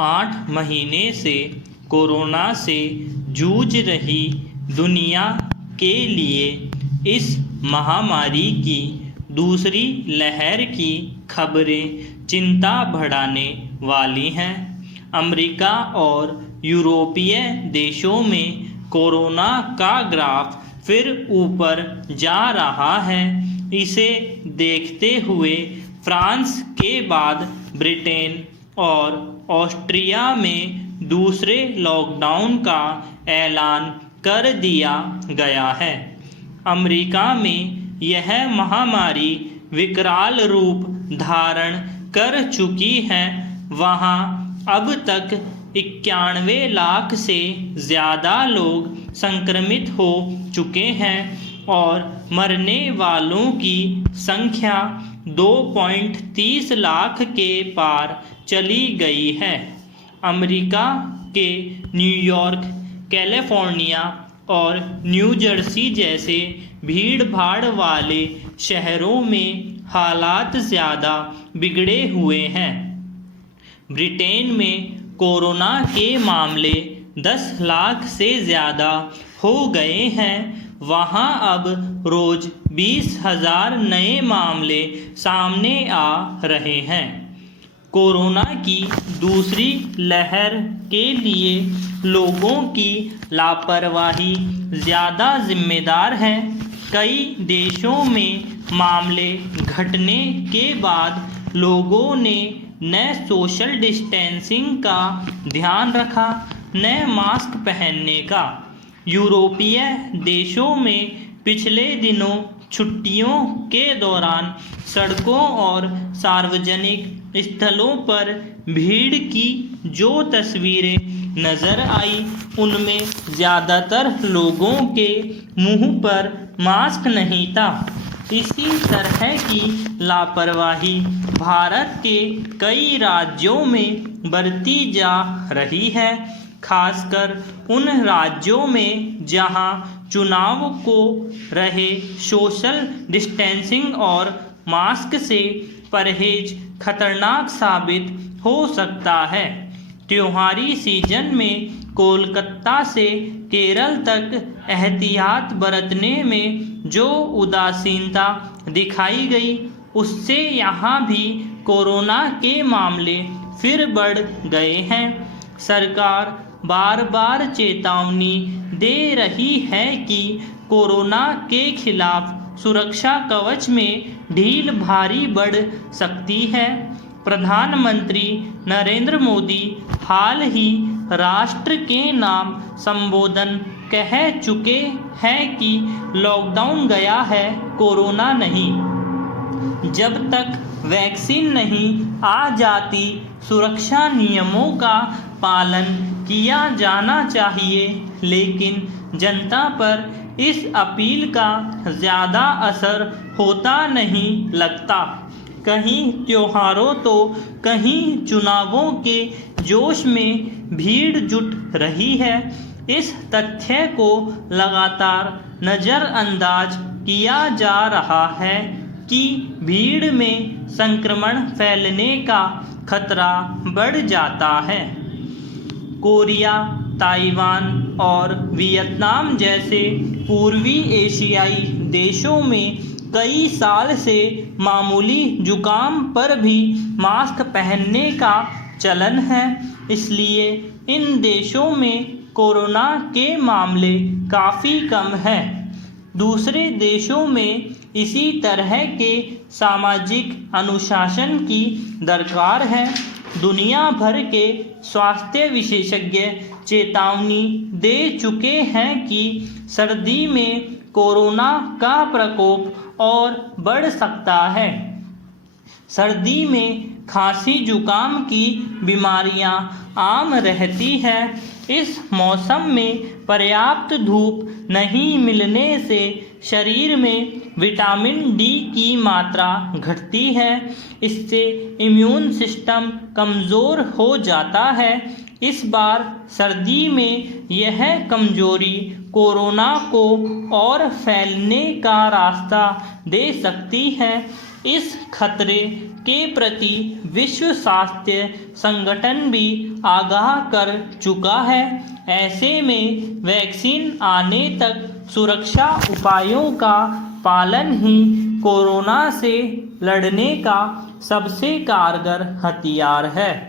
8 महीने से कोरोना से जूझ रही दुनिया के लिए इस महामारी की दूसरी लहर की खबरें चिंता बढ़ाने वाली हैं। अमेरिका और यूरोपीय देशों में कोरोना का ग्राफ फिर ऊपर जा रहा है। इसे देखते हुए फ्रांस के बाद ब्रिटेन और ऑस्ट्रिया में दूसरे लॉकडाउन का ऐलान कर दिया गया है। अमेरिका में यह महामारी विकराल रूप धारण कर चुकी है। वहाँ अब तक 91 लाख से ज़्यादा लोग संक्रमित हो चुके हैं और मरने वालों की संख्या 2.30 लाख के पार चली गई है। अमेरिका के न्यूयॉर्क, कैलिफोर्निया और न्यू जर्सी जैसे भीड़ भाड़ वाले शहरों में हालात ज़्यादा बिगड़े हुए हैं। ब्रिटेन में कोरोना के मामले 10 लाख से ज़्यादा हो गए हैं। वहाँ अब रोज़ 20,000 नए मामले सामने आ रहे हैं। कोरोना की दूसरी लहर के लिए लोगों की लापरवाही ज़्यादा जिम्मेदार है। कई देशों में मामले घटने के बाद लोगों ने न सोशल डिस्टेंसिंग का ध्यान रखा, न मास्क पहनने का। यूरोपीय देशों में पिछले दिनों छुट्टियों के दौरान सड़कों और सार्वजनिक स्थलों पर भीड़ की जो तस्वीरें नज़र आई, उनमें ज़्यादातर लोगों के मुंह पर मास्क नहीं था। इसी तरह की लापरवाही भारत के कई राज्यों में बरती जा रही है, खासकर उन राज्यों में जहां चुनाव को रहे सोशल डिस्टेंसिंग और मास्क से परहेज खतरनाक साबित हो सकता है। त्योहारी सीजन में कोलकाता से केरल तक एहतियात बरतने में जो उदासीनता दिखाई गई, उससे यहाँ भी कोरोना के मामले फिर बढ़ गए हैं। सरकार बार बार चेतावनी दे रही है कि कोरोना के खिलाफ सुरक्षा कवच में ढील भारी बढ़ सकती है। प्रधानमंत्री नरेंद्र मोदी हाल ही राष्ट्र के नाम संबोधन कह चुके हैं कि लॉकडाउन गया है, कोरोना नहीं। जब तक वैक्सीन नहीं आ जाती, सुरक्षा नियमों का पालन किया जाना चाहिए, लेकिन जनता पर इस अपील का ज़्यादा असर होता नहीं लगता। कहीं त्योहारों तो कहीं चुनावों के जोश में भीड़ जुट रही है। इस तथ्य को लगातार नज़रअंदाज किया जा रहा है कि भीड़ में संक्रमण फैलने का खतरा बढ़ जाता है। कोरिया, ताइवान और वियतनाम जैसे पूर्वी एशियाई देशों में कई साल से मामूली जुकाम पर भी मास्क पहनने का चलन है। इसलिए इन देशों में कोरोना के मामले काफ़ी कम हैं। दूसरे देशों में इसी तरह के सामाजिक अनुशासन की दरकार है। दुनिया भर के स्वास्थ्य विशेषज्ञ चेतावनी दे चुके हैं कि सर्दी में कोरोना का प्रकोप और बढ़ सकता है। सर्दी में खांसी जुकाम की बीमारियां आम रहती हैं। इस मौसम में पर्याप्त धूप नहीं मिलने से शरीर में विटामिन डी की मात्रा घटती है। इससे इम्यून सिस्टम कमज़ोर हो जाता है। इस बार सर्दी में यह कमजोरी कोरोना को और फैलने का रास्ता दे सकती है। इस खतरे के प्रति विश्व स्वास्थ्य संगठन भी आगाह कर चुका है। ऐसे में वैक्सीन आने तक सुरक्षा उपायों का पालन ही कोरोना से लड़ने का सबसे कारगर हथियार है।